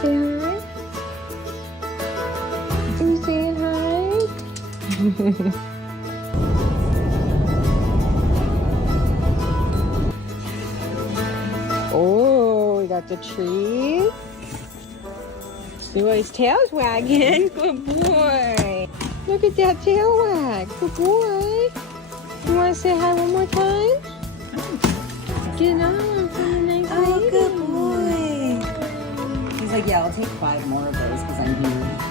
say hi? Are you saying hi? Oh, we got the tree. See what his tail's wagging. Good boy. Look at that tail wag. Good boy. You want to say hi one more time? Get on. Oh, good boy. He's like, yeah, I'll take 5 more of those because I'm huge.